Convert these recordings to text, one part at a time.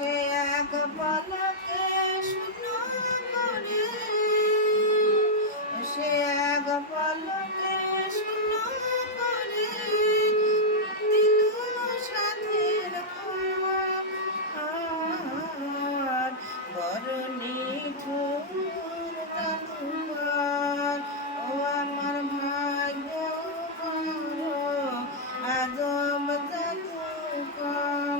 সে এক পলকে শূন্য করে, সে এক পলকে শূন্য করে দিল সাথের ঘর। বড় নিঠুর জাদুকর, ও আমার ভাগ্য বড় আজব জাদুকর।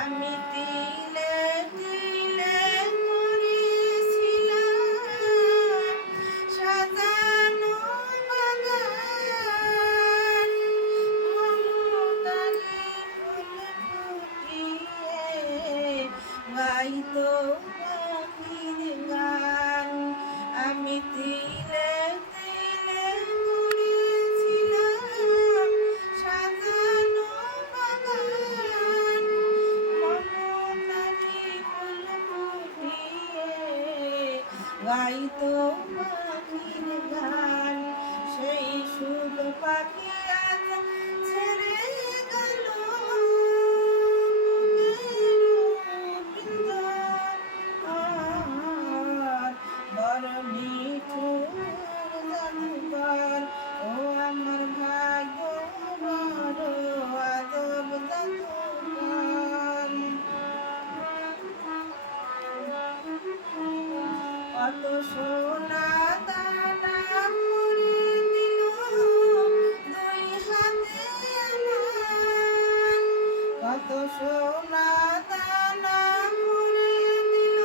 আমি তিলে তিলে করেছিলাম সাজানো বাগান, মমতারে ফুল ফুটিয়ে গাইতো পাখির গান। আমি তিলে তিলে করেছিলাম সাজানো বাগান, গাইতো পাখির গান। সেই সুখ পাখি আজ ছেড়ে গেল বড় মিঠুর জাদুকর, ও আমার ভাগ্য বড় আজব জাদুকর। কত সোনা দানা করে দিল দুই হাতে আমার, কত সোনা দানা করে দিল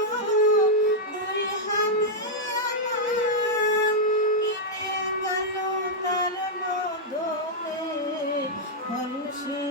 দুই হাতে আমার, কিনে গেল তার বদলে কলসি